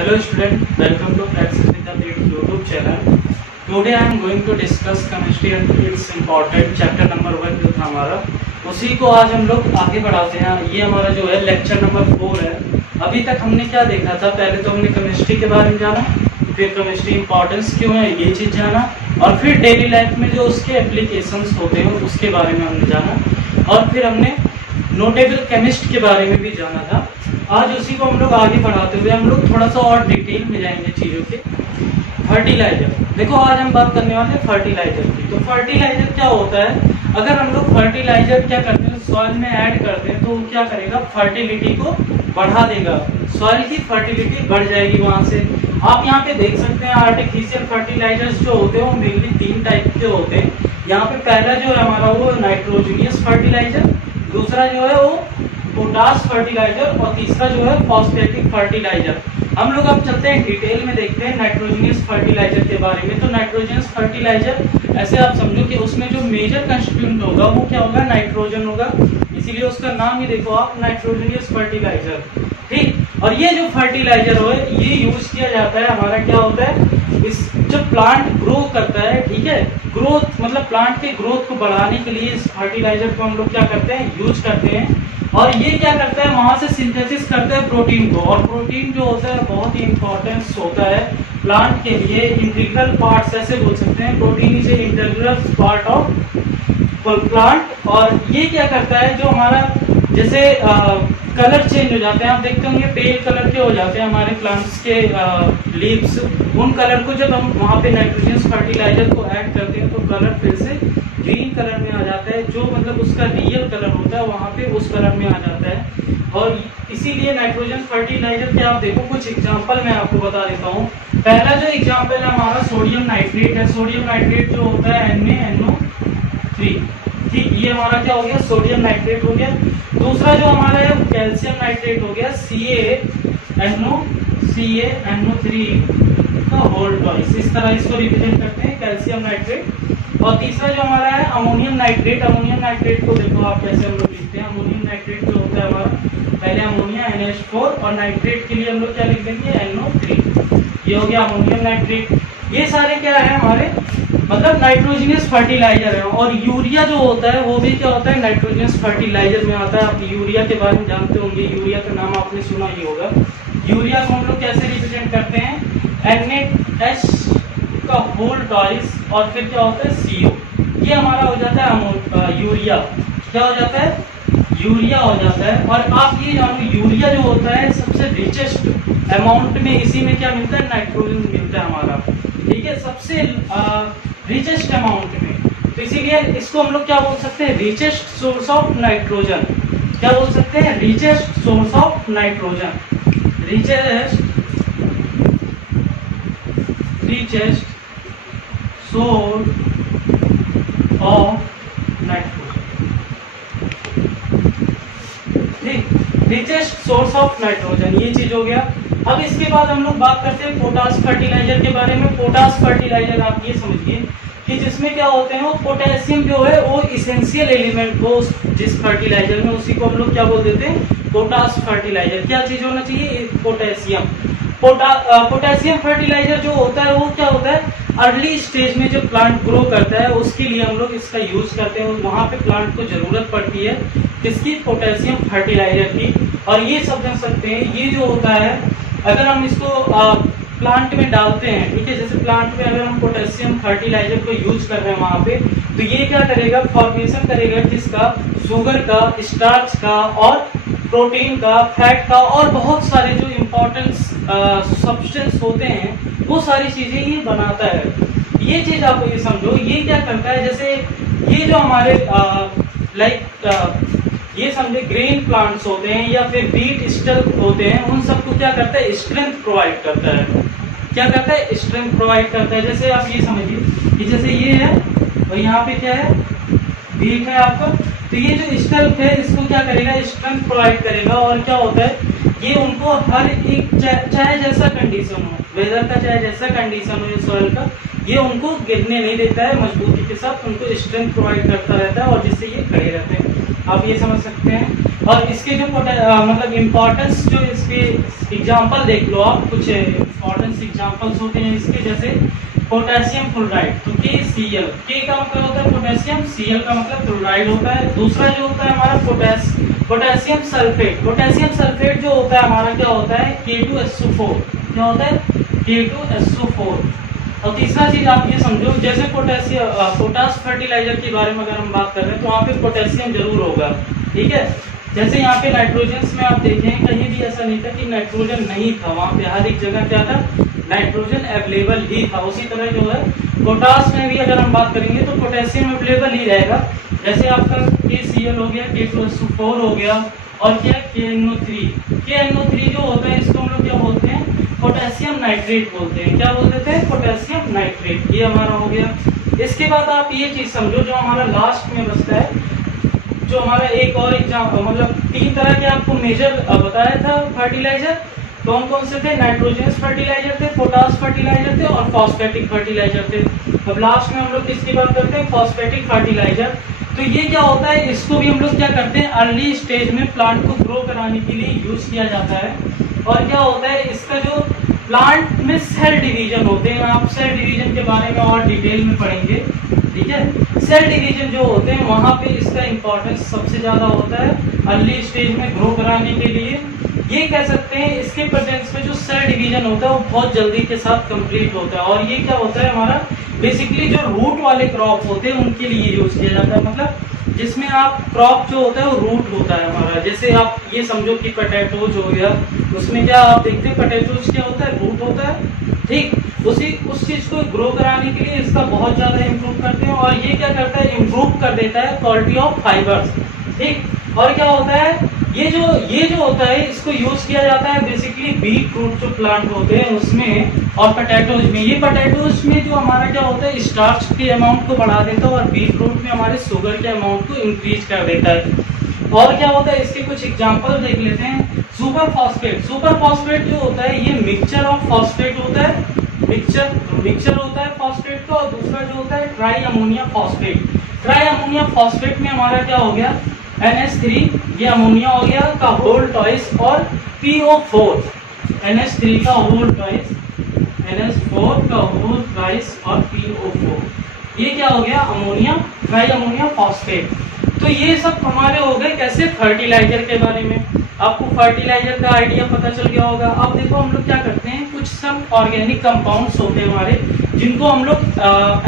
Hello student, welcome to Praxis with Update YouTube channel. Today I am going to discuss chemistry and its important chapter number 1 जो था हमारा, उसी को आज हम लोग आगे बढ़ाते हैं। ये हमारा जो है लेक्चर नंबर 4 है। अभी तक हमने क्या देखा था, पहले तो हमने केमिस्ट्री के बारे में जाना, फिर केमिस्ट्री इंपॉर्टेंस क्यों है ये चीज़ जाना, और फिर डेली लाइफ में जो उसके एप्लीकेशंस होते हैं उसके बारे में हमने जाना, और फिर हमने नोटेबल केमिस्ट के बारे में भी जाना था। आज उसी को हम लोग आगे बढ़ाते हुए हम लोग थोड़ा सा और डिटेल में जाएंगे चीज़ों के। फर्टिलाइजर, देखो आज हम बात करने वाले हैं फर्टिलाइजर की। तो फर्टिलाइजर क्या होता है, अगर हम लोग फर्टिलाइजर क्या करते हैं सॉइल में ऐड करते हैं तो वो क्या करेगा, फर्टिलिटी को बढ़ा देगा, सॉइल की फर्टिलिटी बढ़ जाएगी। वहां से आप यहाँ पे देख सकते हैं आर्टिफिशियल फर्टिलाइजर्स जो होते हैं वो मेनली 3 टाइप के होते हैं। यहाँ पे पहला जो है हमारा वो नाइट्रोजनियस फर्टिलाइजर, दूसरा जो है वो पोटास फर्टिलाइजर, और तीसरा जो है फॉस्फेटिक फर्टिलाइजर। हम लोग अब चलते हैं डिटेल में देखते हैं नाइट्रोजनियस फर्टिलाइजर के बारे में। तो नाइट्रोजनियस फर्टिलाइजर ऐसे आप समझो कि उसमें जो मेजर कंस्टिट्यूएंट होगा वो क्या होगा, नाइट्रोजन होगा, इसीलिए उसका नाम ही देखो आप, नाइट्रोजनियस फर्टिलाइजर। ठीक, और ये जो फर्टिलाइजर हो ये यूज किया जाता है, हमारा क्या होता है, इस जब प्लांट ग्रो करता है, ठीक है, ग्रोथ मतलब प्लांट के ग्रोथ को बढ़ाने के लिए इस फर्टिलाइजर को हम लोग क्या करते हैं, यूज करते हैं। और ये क्या करता है, वहां से सिंथेसिस करता है प्रोटीन को, और प्रोटीन जो होता है बहुत ही इंपॉर्टेंस होता है प्लांट के लिए। इंटीग्रल पार्ट्स ऐसे बोल सकते हैं, protein is a integral part of plant. और ये क्या करता है, जो हमारा जैसे कलर चेंज हो जाते हैं, आप देखते होंगे पेल कलर के हो जाते हैं हमारे प्लांट्स के लीव्स, उन कलर को जब हम वहाँ पे नाइट्रोजन फर्टिलाइजर को ऐड करते हैं तो कलर फिर से ग्रीन कलर में आ जाता है, जो मतलब उसका रियल कलर होता है वहाँ पे उस कलर में आ जाता है। और इसीलिए नाइट्रोजन फर्टिलाइजर के आप देखो कुछ एग्जांपल मैं आपको बता देता हूँ। पहला जो एग्जांपल है हमारा सोडियम नाइट्रेट है। सोडियम नाइट्रेट जो होता है NaNO3, ठीक, ये हमारा क्या हो गया, सोडियम नाइट्रेट हो गया। दूसरा जो हमारा है कैल्शियम नाइट्रेट हो गया, CaNO3 का होल ट्वाइस, इस तरह इसको रिप्रेजेंट करते हैं कैल्शियम नाइट्रेट। और तीसरा जो हमारा है अमोनियम नाइट्रेट। अमोनियम नाइट्रेट को देखो आप कैसे हम लोग लिखते हैं, अमोनियम नाइट्रेट जो होता है हमारा, पहले अमोनिया NH4 और नाइट्रेट के लिए हम लोग क्या लिख देंगे, NO3, ये हो गया अमोनियम नाइट्रेट। ये सारे क्या है हमारे मतलब नाइट्रोजनियस फर्टिलाइजर है। और यूरिया जो होता है वो भी क्या होता है, नाइट्रोजनियस फर्टिलाइजर में आता है। आप यूरिया के बारे में जानते होंगे, यूरिया का नाम आपने सुना ही होगा। यूरिया को हम लोग कैसे रिप्रेजेंट करते हैं, NaH का होल ट्वाइस, और फिर क्या होता है CO, ये हमारा हो जाता है यूरिया। क्या हो जाता है, यूरिया हो जाता है। और आप ये जानो यूरिया जो होता है सबसे रिचेस्ट अमाउंट में, इसी में क्या मिलता है, नाइट्रोजन मिलता है हमारा, ठीक है, सबसे रिचेस्ट अमाउंट में। तो इसीलिए इसको हम लोग क्या बोल सकते हैं, रिचेस्ट सोर्स ऑफ नाइट्रोजन। क्या बोल सकते हैं, richest source of nitrogen, richest source of nitrogen, ठीक, रिचेस्ट सोर्स ऑफ नाइट्रोजन, ये चीज हो गया। अब इसके बाद हम लोग बात करते हैं पोटास फर्टिलाइजर के बारे में। पोटास फर्टिलाइजर आप ये समझिए कि जिसमें क्या होते हैं, वो पोटेशियम जो है वो इसेंशियल एलिमेंट हो जिस फर्टिलाइजर में, उसी को हम लोग क्या बोल देते हैं, पोटास फर्टिलाइजर। क्या चीज होना चाहिए, पोटेशियम। पोटेशियम फर्टिलाइजर जो होता है वो क्या होता है, अर्ली स्टेज में जब प्लांट ग्रो करता है उसके लिए हम लोग इसका यूज करते हैं, वहां पे प्लांट को जरूरत पड़ती है किसकी, पोटेशियम फर्टिलाइजर की। और ये सब जान सकते हैं, ये जो होता है अगर हम इसको प्लांट में डालते हैं, ठीक है, जैसे प्लांट में अगर हम पोटेशियम फर्टिलाइजर को यूज कर रहे हैं वहां पे, तो ये क्या करेगा, फॉर्मेशन करेगा किसका, शुगर का, स्टार्च का, और प्रोटीन का, फैट का, और बहुत सारे जो इम्पोर्टेंट सब्सटेंस होते हैं वो सारी चीजें ये बनाता है। ये चीज आप ये समझो, ये क्या करता है, जैसे ये जो हमारे ये समझे ग्रेन प्लांट्स होते हैं या फिर बीट स्टल होते हैं, उन सबको क्या करता है, स्ट्रेंथ प्रोवाइड करता है। क्या करता है, स्ट्रेंथ प्रोवाइड करता है। जैसे आप ये समझिए कि जैसे ये है और यहाँ पे क्या है, बीट है आपका, तो ये जो स्टल्क है इसको क्या करेगा, स्ट्रेंथ प्रोवाइड करेगा। और क्या होता है, ये उनको हर एक चाहे जैसा कंडीशन हो, वेदर का चाहे जैसा कंडीशन हो सॉइल का, ये उनको गिरने नहीं देता है, मजबूती के साथ उनको स्ट्रेंथ प्रोवाइड करता रहता है और जिससे ये खड़े रहते हैं। आप ये समझ सकते हैं। और इसके जो मतलब इम्पोर्टेंस, जो इसके एग्जाम्पल देख लो आप, कुछ इम्पोर्टेंस एग्जाम्पल्स होते हैं इसके, जैसे पोटेशियम क्लोराइड, तो KCl, के का मतलब होता है पोटेशियम, Cl का मतलब क्लोराइड होता है। दूसरा जो होता है हमारा पोटेशियम सल्फेट, पोटेशियम सल्फेट जो होता है हमारा क्या होता है K2SO4, क्या होता है K2SO4। और तीसरा चीज आप ये समझो, जैसे पोटास फर्टिलाइजर के बारे में अगर हम बात कर रहे हैं तो वहाँ पे पोटेशियम जरूर होगा, ठीक है। जैसे यहाँ पे नाइट्रोजन में आप देखें कहीं भी ऐसा नहीं था कि नाइट्रोजन नहीं था, वहाँ पे हर एक जगह क्या था, नाइट्रोजन अवेलेबल ही था। उसी तरह जो है पोटास में भी अगर हम बात करेंगे तो पोटेशियम अवेलेबल ही रहेगा। जैसे आपका KCl हो गया, K2SO4 हो गया, और क्या KNO3, KNO3 जो होता है इसको हम लोग क्या बोलते हैं, पोटेशियम नाइट्रेट बोलते हैं। क्या बोलते थे, पोटेशियम नाइट्रेट। ये हमारा हो गया। इसके बाद आप ये चीज समझो, जो हमारा लास्ट में बचता है, जो हमारा एक और एग्जाम्पल, मतलब 3 तरह के आपको मेजर बताया था फर्टिलाइजर, कौन कौन से थे, नाइट्रोजनस फर्टिलाइजर थे, पोटास फर्टिलाइजर थे और फॉस्फेटिक फर्टिलाइजर थे। अब लास्ट में हम लोग किसकी बात करते हैं, फॉस्फेटिक फर्टिलाइजर। तो ये क्या होता है, इसको भी हम लोग क्या करते हैं, अर्ली स्टेज में प्लांट को ग्रो कराने के लिए यूज किया जाता है। और क्या होता है, इसका जो प्लांट में सेल डिवीजन होते हैं, आप सेल डिवीजन के बारे में और डिटेल में पढ़ेंगे, ठीक है। सेल डिवीजन जो होते हैं वहां पे इसका इंपॉर्टेंस सबसे ज्यादा होता है अर्ली स्टेज में ग्रो कराने के लिए। ये कह सकते हैं इसके प्रेजेंस में जो सेल डिवीजन होता है वो बहुत जल्दी के साथ कंप्लीट होता है। और ये क्या होता है हमारा, बेसिकली जो रूट वाले क्रॉप होते हैं उनके लिए यूज किया जाता है, मतलब जिसमें आप क्रॉप जो होता है वो रूट होता है हमारा। जैसे आप ये समझो कि पोटैटोज हो गया, उसमें क्या आप देखते हैं पोटैटोज क्या होता है, रूट होता है, ठीक। उस चीज को ग्रो कराने के लिए इसका बहुत ज्यादा इम्प्रूव करते हैं। और ये क्या करता है, इम्प्रूव कर देता है क्वालिटी ऑफ फाइबर्स, ठीक। और क्या होता है, ये जो होता है इसको यूज किया जाता है बेसिकली बीट रूट जो प्लांट होते हैं उसमें और पोटैटोज में। ये पोटैटोज में जो हमारा क्या होता है, स्टार्च के अमाउंट को बढ़ा देता है और बीट रूट में हमारे शुगर के अमाउंट को इंक्रीज कर देता है। और क्या होता है, इसके कुछ एग्जांपल देख लेते हैं। सुपर फॉस्फेट जो होता है ये मिक्सचर ऑफ फॉस्फेट होता है, मिक्सचर होता है फॉस्फेट का। और दूसरा जो होता है ट्राई अमोनिया फॉस्फेट में हमारा क्या हो गया, NH3, ये अमोनिया हो गया का होल ट्वाइस, और PO4, NH3 का होल ट्वाइस, NH4 का होल ट्वाइस और PO4, ये क्या हो गया, अमोनिया, ट्राई अमोनिया फॉस्फेट। तो ये सब हमारे हो गए कैसे, फर्टिलाइजर के बारे में। आपको फर्टिलाइजर का आइडिया पता चल गया होगा। अब देखो हम लोग क्या करते हैं, कुछ सब ऑर्गेनिक कंपाउंड्स होते हैं हमारे, जिनको हम लोग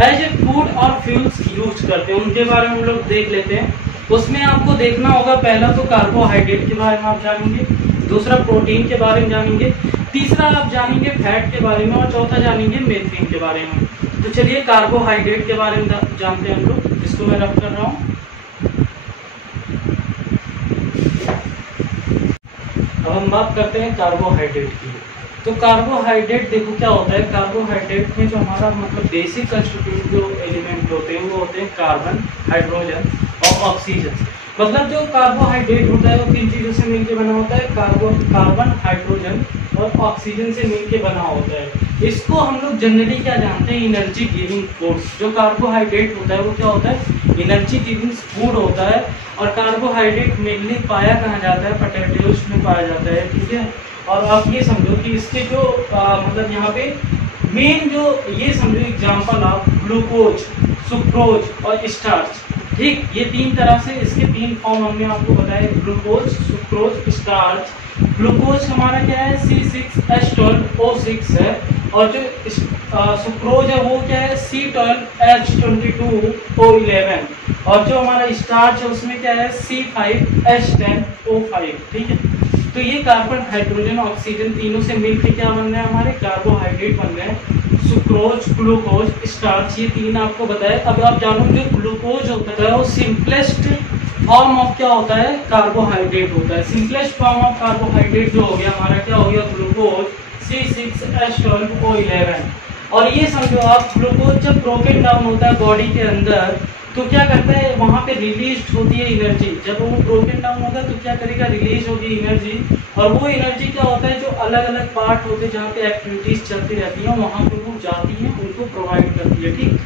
एज ए फूड और फ्यूल्स यूज करते हैं, उनके बारे में हम लोग देख लेते हैं। उसमें आपको देखना होगा, पहला तो कार्बोहाइड्रेट के बारे में आप जानेंगे, दूसरा प्रोटीन के बारे में जानेंगे, तीसरा आप जानेंगे फैट के बारे में, और चौथा जानेंगे मेथेन के बारे में। तो चलिए कार्बोहाइड्रेट के बारे में जानते हैं हम लोग, इसको मैं रख कर रहा हूँ। अब हम बात करते हैं कार्बोहाइड्रेट की। तो कार्बोहाइड्रेट देखो क्या होता है, कार्बोहाइड्रेट में जो हमारा मतलब बेसिक कंस्टिट्यूट जो एलिमेंट होते हैं वो होते हैं कार्बन, हाइड्रोजन और ऑक्सीजन। मतलब जो कार्बोहाइड्रेट होता है वो किन चीजों से मिलकर बना होता है, कार्बन, हाइड्रोजन और ऑक्सीजन से मिलकर बना होता है। इसको हम लोग जनरली क्या जानते हैं, एनर्जी गिविंग फूड्स। जो कार्बोहाइड्रेट होता है वो क्या होता है, एनर्जी गिविंग फूड होता है। और कार्बोहाइड्रेट मेनली पाया कहाँ जाता है, पोटैटोज में पाया जाता है, ठीक है। और आप ये समझो कि इसके जो मतलब यहाँ पे मेन जो ये समझो एग्जांपल आप ग्लूकोज, सुक्रोज और स्टार्च, ठीक। ये 3 तरह से इसके 3 फॉर्म हमने आपको बताया, ग्लूकोज, सुक्रोज, स्टार्च। ग्लूकोज हमारा क्या है, C6H12O6 है, और जो सुक्रोज है वो क्या है, C12H22O11, और जो हमारा स्टार्च है उसमें क्या है, C5H10O5, ठीक है। तो ये कार्बन, हाइड्रोजन, ऑक्सीजन तीनों से मिलकर क्या बन रहे हैं, हमारे कार्बोहाइड्रेट बन रहे हैं। सुक्रोज, ग्लूकोज, स्टार्च, ये 3 आपको बताया। अब आप जानो जो ग्लूकोज होता है वो सिंपलेस्ट फॉर्म ऑफ क्या होता है, कार्बोहाइड्रेट होता है। सिंपलेस्ट फॉर्म ऑफ कार्बोहाइड्रेट जो हो गया हमारा क्या हो गया, ग्लूकोज, C6H12O11। और ये समझो आप, ग्लूकोज जब ब्रोकन डाउन होता है बॉडी के अंदर तो क्या करता है, वहां पे रिलीज होती है एनर्जी। जब वो ब्रोकन डाउन होगा तो क्या करेगा, रिलीज होगी एनर्जी। और वो एनर्जी क्या होता है, जो अलग अलग पार्ट होते हैं जहाँ पे एक्टिविटीज चलती रहती हैं वहां पे वो जाती हैं, उनको प्रोवाइड करती है। ठीक,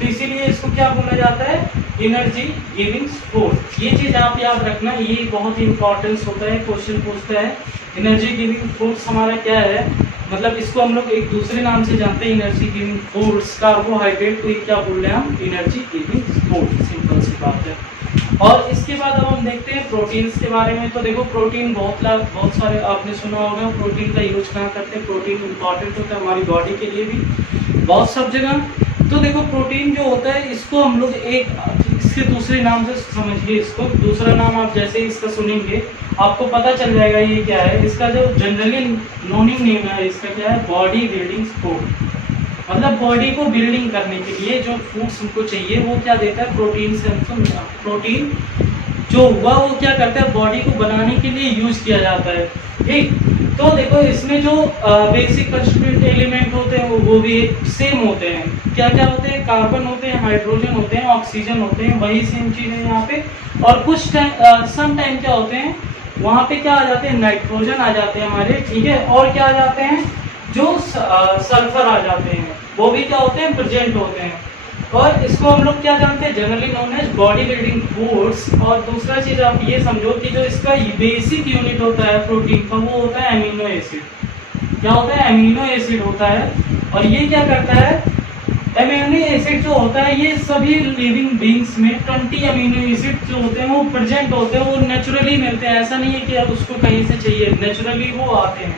तो इसीलिए इसको क्या बोला जाता है, एनर्जी गिविंग फोर्स। ये चीज आप याद रखना, ये बहुत ही इंपॉर्टेंस होता है, क्वेश्चन पूछता है एनर्जी गिविंग फोर्स हमारा क्या है। मतलब इसको हम लोग एक दूसरे नाम से जानते हैं, एनर्जी गिविंग फोर्स। कार्बोहाइड्रेट को क्या बोल रहे हैं हम, एनर्जी गिविंग फोर्स, सिंपल सी बात है। और इसके बाद अब हम देखते हैं प्रोटीन्स के बारे में। तो देखो प्रोटीन बहुत सारे आपने सुना होगा, प्रोटीन का यूज कहाँ करते हैं, प्रोटीन इंपॉर्टेंट होता है हमारी बॉडी के लिए भी बहुत सब जगह। तो देखो प्रोटीन जो होता है इसको हम लोग एक इसके दूसरे नाम से समझिए, इसको दूसरा नाम आप जैसे इसका सुनेंगे आपको पता चल जाएगा ये क्या है। इसका जो जनरली नोनिंग नेम है इसका क्या है, बॉडी बिल्डिंग फूड। मतलब बॉडी को बिल्डिंग करने के लिए जो फूड्स हमको चाहिए वो क्या देता है, प्रोटीन से हमको। प्रोटीन जो हुआ वो क्या करता है, बॉडी को बनाने के लिए यूज किया जाता है। ठीक, तो देखो इसमें जो बेसिक कंस्टिट्यूएंट एलिमेंट होते हैं वो भी सेम होते हैं। क्या क्या होते हैं, कार्बन होते हैं, हाइड्रोजन होते हैं, ऑक्सीजन होते हैं, वही सेम चीज है यहाँ पे। और कुछ टाइम सम टाइम क्या होते हैं, वहां पे क्या आ जाते हैं, नाइट्रोजन आ जाते हैं हमारे। ठीक है, और क्या आ जाते हैं, जो सल्फर आ जाते हैं, वो भी क्या होते हैं, प्रेजेंट होते हैं। और इसको हम लोग क्या जानते हैं, generally known as body building foods. और दूसरा चीज आप ये समझो कि जो इसका बेसिक यूनिट होता है प्रोटीन का वो होता है अमीनो एसिड। क्या होता है, अमीनो एसिड होता है। और ये क्या करता है, अमीनो एसिड जो होता है ये सभी लिविंग बींग्स में 20 अमीनो एसिड जो होते हैं वो प्रेजेंट होते हैं, वो नेचुरली मिलते हैं। ऐसा नहीं है कि अब उसको कहीं से चाहिए, नेचुरली वो आते हैं,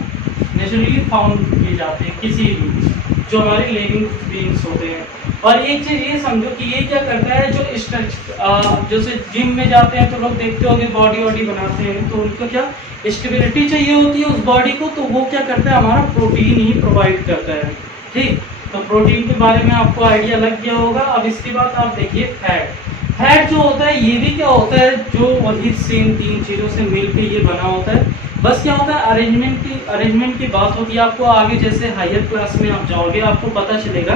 नेचुरली फाउंड किए जाते हैं किसी भी जो हमारे लिविंग बींग्स होते हैं। और एक चीज ये समझो कि ये क्या करता है, जो स्ट्रक्चर जैसे जिम में जाते हैं तो लोग देखते होंगे बॉडी वॉडी बनाते हैं, तो उनको क्या स्टेबिलिटी चाहिए होती है उस बॉडी को, तो वो क्या करता है, हमारा प्रोटीन ही प्रोवाइड करता है। ठीक, तो प्रोटीन के बारे में आपको आइडिया लग गया होगा। अब इसके बाद आप देखिए फैट। फैट जो होता है ये भी क्या होता है, जो वही सेम तीन चीजों से मिलके ये बना होता है। बस क्या होता है, अरेंजमेंट की बात होती है। आपको आगे जैसे हायर क्लास में आप जाओगे आपको पता चलेगा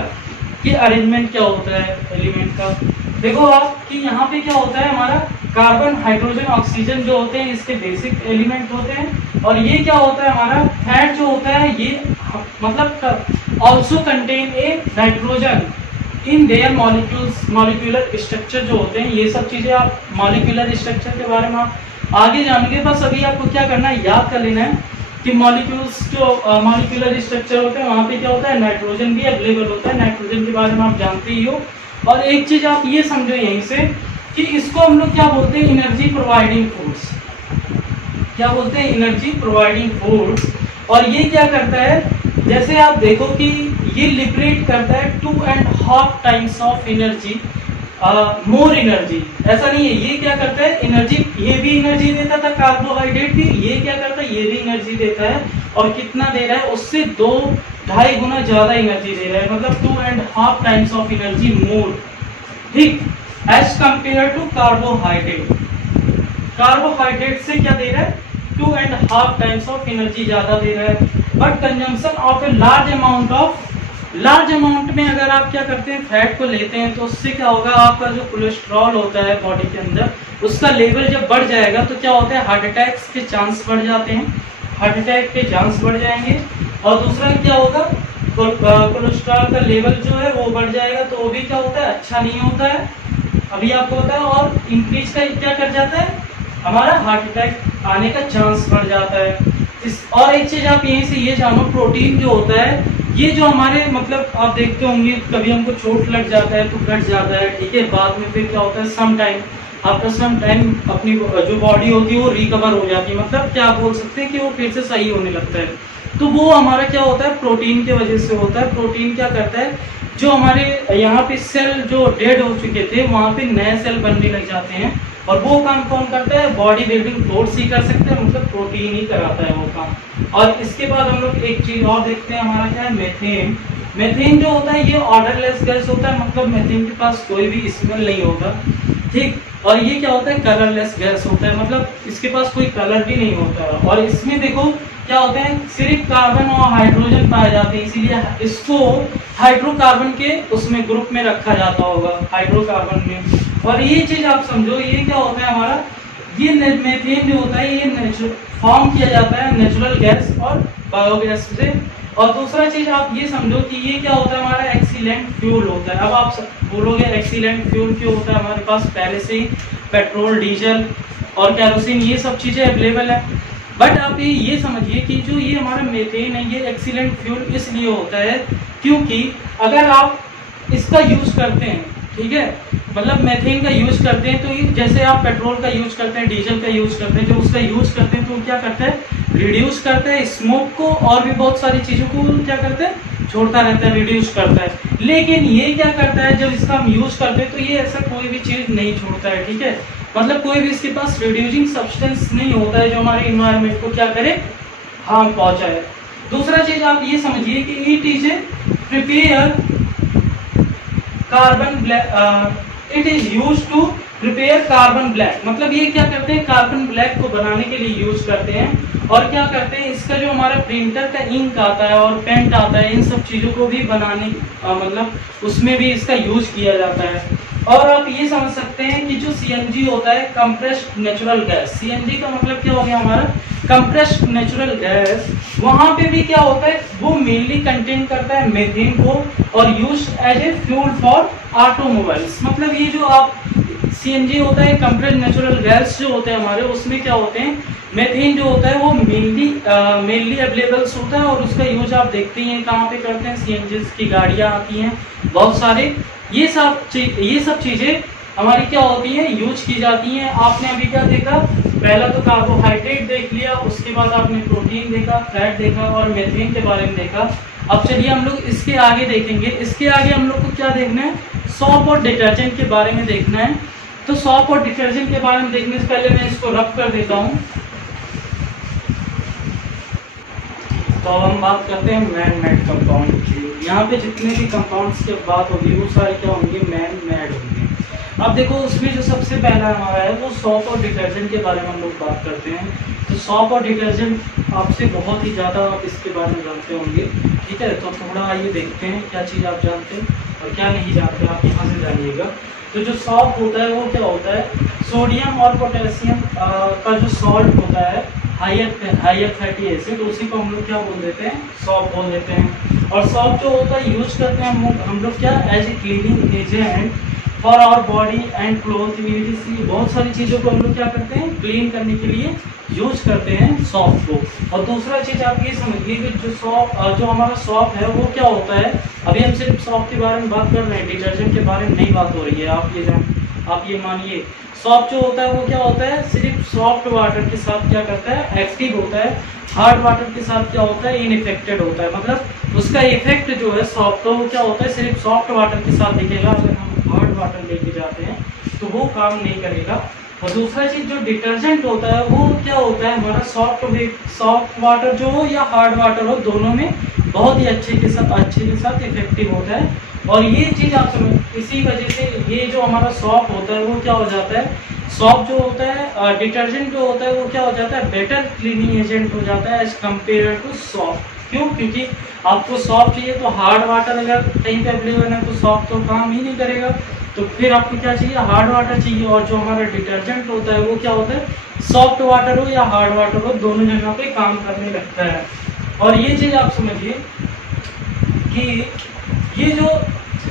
कि अरेंजमेंट क्या होता है एलिमेंट का। देखो आप कि यहाँ पे क्या होता है, हमारा कार्बन हाइड्रोजन ऑक्सीजन जो होते हैं इसके बेसिक एलिमेंट होते हैं। और ये क्या होता है, हमारा फैट जो होता है ये मतलब also contain A nitrogen in their molecules. Molecular structure जो होते हैं ये सब चीजें आप मॉलिक्यूलर स्ट्रक्चर के बारे में आप आगे जानेंगे। बस अभी आपको क्या करना है, याद कर लेना है कि मॉलिक्यूल्स जो मॉलिक्यूलर स्ट्रक्चर होते हैं वहां पे क्या होता है, नाइट्रोजन भी अवेलेबल होता है। नाइट्रोजन के बारे में आप जानते ही हो। और एक चीज आप ये समझो यहीं से कि इसको हम लोग क्या बोलते हैं, एनर्जी प्रोवाइडिंग फोर्स। क्या बोलते हैं, एनर्जी प्रोवाइडिंग फोर्स। और ये क्या करता है, जैसे आप देखो कि ये लिबरेट करता है 2.5 times of energy, more energy. ऐसा नहीं है, ये क्या करता है, एनर्जी, ये भी एनर्जी देता था कार्बोहाइड्रेट भी, ये क्या करता है, ये भी एनर्जी देता है। और कितना दे रहा है, उससे 2-2.5 गुना ज्यादा एनर्जी दे रहा है, मतलब 2.5 टाइम्स ऑफ एनर्जी मोर। ठीक, as compare to carbohydrate. Carbohydrate से क्या दे रहा है, 2.5 टाइम्स ऑफ एनर्जी ज्यादा दे रहा है। But consumption of a large amount में अगर आप क्या करते हैं, फैट को लेते हैं, तो उससे क्या होगा, आपका जो कोलेस्ट्रॉल होता है बॉडी के अंदर उसका लेवल जब बढ़ जाएगा तो क्या होता है, हार्ट अटैक्स के चांस बढ़ जाते हैं, हार्ट अटैक के चांस बढ़ जाएंगे। और दूसरा क्या होगा, कोलेस्ट्रॉल का लेवल जो है वो बढ़ जाएगा, तो वो भी क्या होता है, अच्छा नहीं होता है, अभी आपको होता है। और इंक्रीज का क्या कर जाता है, हमारा हार्ट अटैक आने का चांस बढ़ जाता है। और एक चीज आप यहीं से ये जानो, प्रोटीन जो होता है ये जो हमारे मतलब आप देखते होंगे कभी हमको चोट लग जाता है तो घट जाता है। ठीक है, बाद में फिर क्या होता है, सम टाइम अपनी जो बॉडी होती है वो रिकवर हो जाती है, मतलब क्या बोल सकते हैं कि वो फिर से सही होने लगता है। तो वो हमारा क्या होता है, प्रोटीन के वजह से होता है। प्रोटीन क्या करता है, जो हमारे यहाँ पे सेल जो डेड हो चुके थे वहां पे नए सेल बनने लग जाते हैं। और वो काम कौन करता है, बॉडी बिल्डिंग फोर्स ही कर सकते हैं, मतलब प्रोटीन ही कराता है वो काम। और इसके बाद हम लोग एक चीज और देखते हैं, हमारा क्या है, मेथेन। मेथेन जो होता है ये ऑर्डरलेस गैस होता है, मतलब मेथेन के पास कोई भी स्मेल नहीं होगा। ठीक, और ये क्या होता है, कलरलेस गैस होता है, मतलब इसके पास कोई कलर भी नहीं होता है। और इसमें देखो क्या होते हैं, सिर्फ कार्बन और हाइड्रोजन पाए जाते हैं, इसीलिए इसको हाइड्रोकार्बन के उसमें ग्रुप में रखा जाता होगा, हाइड्रोकार्बन में। और ये चीज आप समझो, ये क्या होता है हमारा, ये मीथेन जो होता है ये फॉर्म किया जाता है नेचुरल गैस और बायोगैस से। और दूसरा चीज आप ये समझो कि ये क्या होता है, हमारा एक्सीलेंट फ्यूल होता है। अब आप बोलोगे एक्सीलेंट फ्यूल क्यों होता है, हमारे पास पहले से ही पेट्रोल, डीजल और कैरोसिन ये सब चीजें अवेलेबल है। बट आप ये समझिए कि जो ये हमारा मीथेन है ये एक्सीलेंट फ्यूल इसलिए होता है क्योंकि अगर आप इसका यूज करते हैं, ठीक है, मतलब मीथेन का यूज करते हैं, तो ये जैसे आप पेट्रोल का यूज करते हैं, डीजल का यूज करते हैं, जो उसका यूज करते हैं तो क्या करता है, रिड्यूस करता है स्मोक को और भी बहुत सारी चीजों को क्या करता है, छोड़ता रहता है, रिड्यूस करता है। लेकिन ये क्या करता है, जब इसका हम यूज करते हैं तो ये ऐसा कोई भी चीज नहीं छोड़ता है, ठीक है, मतलब कोई भी इसके पास रिड्यूसिंग सब्सटेंस नहीं होता है जो हमारे इन्वायरमेंट को क्या करे, हार्म पहुंचाए। दूसरा चीज आप ये समझिए कि it is a prepare carbon black, it is use to prepare carbon black, मतलब ये क्या करते हैं, कार्बन ब्लैक को बनाने के लिए यूज करते हैं। और क्या करते हैं, इसका जो हमारा प्रिंटर का इंक आता है और पेंट आता है, इन सब चीजों को भी बनाने मतलब उसमें भी इसका यूज किया जाता है। और आप ये समझ सकते हैं कि जो सीएनजी होता है, कंप्रेस्ड नेचुरल गैस, सीएनजी का मतलब क्या हो गया हमारा, कंप्रेस्ड नेचुरल गैस, वहां पे भी क्या होता है, वो मेनली कंटेन करता है मीथेन को और use as a fuel for automobiles. मतलब ये जो आप सीएनजी होता है, कंप्रेस्ड नेचुरल गैस जो होते हैं हमारे, उसमें क्या होते हैं, मीथेन जो होता है वो मेनली अवेलेबल होता है और उसका यूज आप देखते ही हैं कहाँ पे करते हैं, सीएनजी की गाड़ियां आती हैं बहुत सारे, ये सब चीजें हमारी क्या होती है, यूज की जाती हैं। आपने अभी क्या देखा, पहला तो कार्बोहाइड्रेट देख लिया, उसके बाद आपने प्रोटीन देखा, फैट देखा और मीथेन के बारे में देखा। अब चलिए हम लोग इसके आगे देखेंगे। इसके आगे हम लोग को क्या देखना है, सॉप और डिटर्जेंट के बारे में देखना है। तो सॉप और डिटर्जेंट के बारे में देखने से पहले मैं इसको रफ कर देता हूँ। तो अब हम बात करते हैं मैन मेड कंपाउंड की। यहाँ पे जितने भी कंपाउंड्स की बात होगी वो सारे क्या होंगे, मैन मेड होंगे। अब देखो उसमें जो सबसे पहला हमारा है वो सॉप और डिटर्जेंट के बारे में हम लोग बात करते हैं। तो सॉप और डिटर्जेंट आपसे बहुत ही ज़्यादा आप इसके बारे में जानते होंगे, ठीक है। तो थोड़ा आइए देखते हैं क्या चीज़ आप जानते हैं और क्या नहीं जानते, आप यहाँ से जानिएगा। तो जो सॉप होता है वो क्या होता है, सोडियम और पोटेशियम का जो सॉल्ट होता है, हायर फैटी एसिड, उसी को हम लोग क्या बोल देते हैं, सॉप बोल देते हैं। और सॉप जो होता है यूज करते हैं हम लोग क्या, as a cleaning agent for our body and cloth, बहुत सारी चीज़ों को हम लोग क्या करते हैं, क्लीन करने के लिए यूज करते हैं सॉप को। और दूसरा चीज़ आप ये समझिए कि जो हमारा सॉप है वो क्या होता है, अभी हम सिर्फ सॉप के बारे में बात कर रहे हैं, डिटर्जेंट के बारे में नहीं बात हो रही है। आप ये मानिए, सॉप जो होता है वो क्या होता है, सिर्फ सॉफ्ट वाटर के साथ क्या करता है, एक्टिव होता है। हार्ड वाटर के साथ क्या होता है, इनइफेक्टेड होता है। मतलब उसका इफेक्ट जो है सॉफ्ट का वो क्या होता है, सिर्फ सॉफ्ट वाटर के साथ दिखेगा। अगर हम हार्ड वाटर लेके जाते हैं तो वो काम नहीं करेगा। और दूसरा चीज जो डिटर्जेंट होता है वो क्या होता है, हमारा सॉफ्ट वाटर जो हो या हार्ड वाटर हो, दोनों में बहुत ही अच्छे के साथ इफेक्टिव होता है। और ये चीज आप समझ, इसी वजह से ये जो हमारा सॉप होता है वो क्या हो जाता है, सॉप जो होता है, डिटर्जेंट जो होता है वो क्या हो जाता है, बेटर क्लीनिंग एजेंट हो जाता है एज कम्पेयर टू सॉप। क्यों, क्योंकि आपको सॉप चाहिए तो हार्ड वाटर अगर कहीं पे अवेलेबल है तो सॉप तो काम ही नहीं करेगा, तो फिर आपको क्या चाहिए, हार्ड वाटर चाहिए। और जो हमारा डिटर्जेंट होता है वो क्या होता है, सॉफ्ट वाटर हो या हार्ड वाटर हो, दोनों जगह पे काम करने लगता है। और ये चीज आप समझिए कि ये जो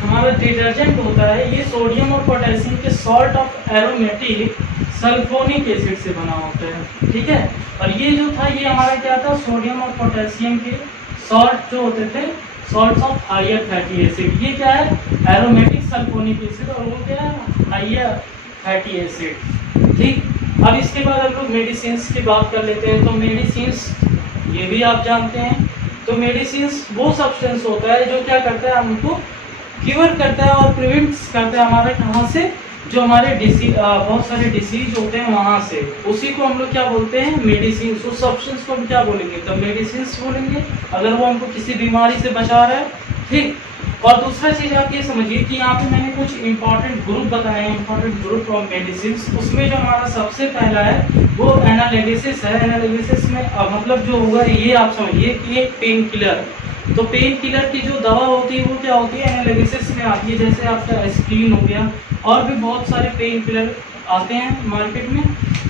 हमारा डिटर्जेंट होता है ये सोडियम और पोटेशियम के salt of aromatic sulphonic acid से बना होता है, ठीक है। और ये जो था ये हमारा क्या था, सोडियम और पोटेशियम के सॉल्ट जो होते थे, salts of higher fatty acid. ये क्या है, एरोमेटिक सल्फोनिक एसिड, और वो क्या है, हायर फैटी एसिड, ठीक। अब इसके बाद हम लोग मेडिसिन की बात कर लेते हैं। तो मेडिसिन ये भी आप जानते हैं, तो मेडिसिन वो सब्सटेंस होता है जो क्या करता है, हमको क्योर करता है और प्रिवेंट्स करता है हमारे कहाँ से, जो हमारे बहुत सारे डिसीज होते हैं वहां से, उसी को हम लोग क्या बोलते हैं, मेडिसिन। उस सब्सटेंस को हम क्या बोलेंगे, तो मेडिसिन बोलेंगे। अगर वो हमको किसी बीमारी से बचा रहा है ठीक। और दूसरा चीज आप ये समझिए कि यहाँ पे मैंने कुछ इंपॉर्टेंट ग्रुप बताए हैं, इंपॉर्टेंट ग्रुप ऑफ मेडिसिन। उसमें जो हमारा सबसे पहला है वो एनालिसिस है। एनालिसिस में मतलब जो होगा ये आप समझिए कि एक पेन किलर, तो पेन किलर की जो दवा होती है वो क्या होती है, एनालिसिस में आती है। जैसे आपका एस्प्रिन हो गया और भी बहुत सारे पेन किलर आते हैं मार्केट में।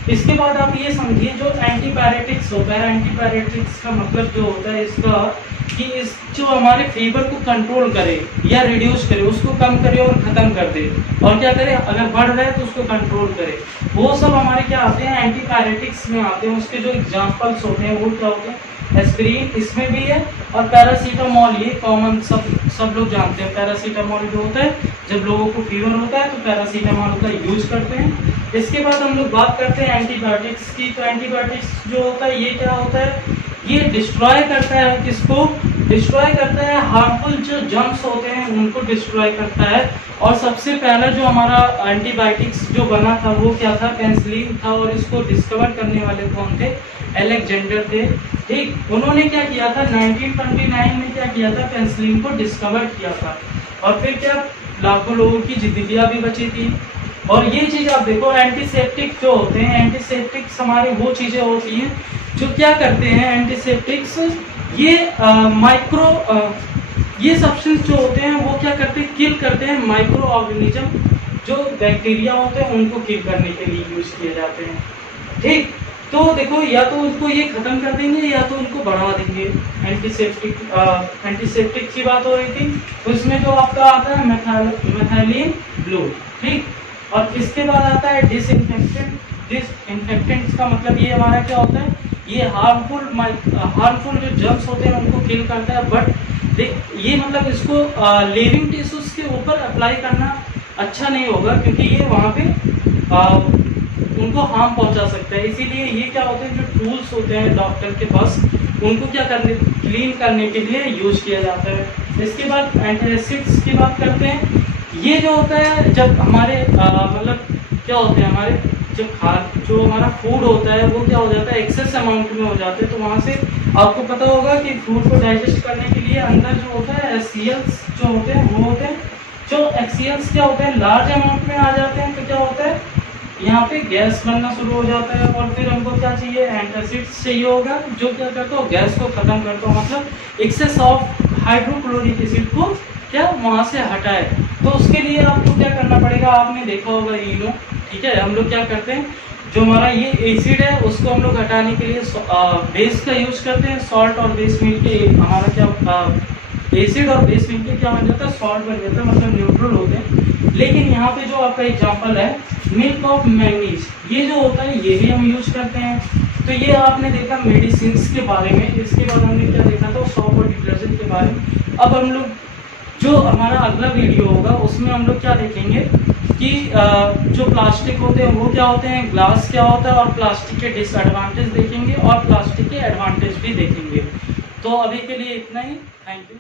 इसके बाद आप ये समझिए जो एंटीपायरेटिक्स होता है, एंटीपायरेटिक्स का मतलब जो होता है इसका कि इस जो हमारे फीवर को कंट्रोल करे या रिड्यूस करे, उसको कम करे और खत्म कर दे, और क्या करे अगर बढ़ रहा है तो उसको कंट्रोल करे, वो सब हमारे क्या आते हैं, एंटीपायरेटिक्स में आते हैं। उसके जो एग्जांपल्स होते हैं वो क्या होते हैं, एस्पिरिन इसमें भी है, और पैरासीटामोल, ये कॉमन सब लोग जानते हैं। पैरासीटामोल जो होता है जब लोगों को फीवर होता है तो पैरासीटामोल का यूज करते हैं। इसके बाद हम लोग बात करते हैं एंटीबायोटिक्स की। तो एंटीबायोटिक्स जो होता है ये क्या होता है, ये डिस्ट्रॉय करता है, किसको डिस्ट्रॉय करता है, हार्मफुल जो जर्म्स होते हैं उनको डिस्ट्रॉय करता है। और सबसे पहला जो हमारा एंटीबायोटिक्स जो बना था वो क्या था, पेनिसिलिन था, और इसको डिस्कवर करने वाले कौन थे, अलेक्जेंडर थे। ठीक, उन्होंने क्या किया था 1929 में क्या किया था, पेनिसिलिन को डिस्कवर किया था। और फिर क्या लाखों लोगों की जिंदगियां भी बची थी। और ये चीज आप देखो, एंटीसेप्टिक जो होते हैं, एंटीसेप्टिक्स हमारे वो चीजें होती हैं जो क्या करते हैं, एंटीसेप्टिक्स ये ये सब्सटेंस जो होते हैं वो क्या करते हैं, किल करते हैं माइक्रो ऑर्गेनिज्म, जो बैक्टीरिया होते हैं उनको किल करने के लिए यूज किए जाते हैं। ठीक, तो देखो या तो उनको ये खत्म कर देंगे या तो उनको बढ़ा देंगे। एंटीसेप्टिक की बात हो रही थी, तो इसमें जो आपका आता है मेथाइलिन ब्लू। ठीक, और इसके बाद आता है डिसइंफेक्टेंट। डिसइंफेक्टेंट का मतलब ये हमारा क्या होता है, ये हार्मफुल जो जर्म्स होते हैं उनको किल करता है, बट ये मतलब इसको लिविंग टिश्यूज के ऊपर अप्लाई करना अच्छा नहीं होगा, क्योंकि ये वहाँ पे उनको हार्म पहुंचा सकता है। इसीलिए ये क्या होते हैं, जो टूल्स होते हैं डॉक्टर के पास, उनको क्या करने, क्लीन करने के लिए यूज किया जाता है। इसके बाद एंटासिड्स की बात करते हैं। ये जो होता है जब हमारे मतलब क्या होते हैं, हमारे जो हमारा फूड होता है वो क्या हो जाता है, एक्सेस अमाउंट में हो जाते हैं। तो वहाँ से आपको पता होगा कि फूड को डाइजेस्ट करने के लिए अंदर जो होता है एचसीएल्स जो होते हैं वो होते हैं, जो एचसीएल्स क्या होते हैं लार्ज अमाउंट में आ जाते हैं, तो क्या होता है यहाँ पे गैस बनना शुरू हो जाता है। और फिर हमको क्या चाहिए, एंटासिड्स चाहिए होगा, जो क्या करता हो, गैस को खत्म करता हो, मतलब एक्सेस ऑफ हाइड्रोक्लोरिक एसिड को क्या वहां से हटाए। तो उसके लिए आपको क्या करना पड़ेगा, आपने देखा होगा इनो। ठीक है, हम लोग क्या करते हैं, जो हमारा ये एसिड है उसको हम लोग हटाने के लिए बेस का यूज करते हैं। सॉल्ट और बेस मिलके हमारा क्या एसिड और बेस मिलके क्या बन जाता है, सॉल्ट बन जाता है, मतलब न्यूट्रल होते हैं। लेकिन यहाँ पे जो आपका एग्जांपल है मिल्क ऑफ मैंगनीज, ये जो होता है ये भी हम यूज करते हैं। तो ये आपने देखा मेडिसिन के बारे में। इसके बाद हमने क्या देखा था, सोप और डिटर्जेंट के बारे में। अब हम लोग जो हमारा अगला वीडियो होगा उसमें हम लोग क्या देखेंगे कि जो प्लास्टिक होते हैं वो क्या होते हैं, ग्लास क्या होता है, और प्लास्टिक के डिसएडवांटेज देखेंगे और प्लास्टिक के एडवांटेज भी देखेंगे। तो अभी के लिए इतना ही, थैंक यू।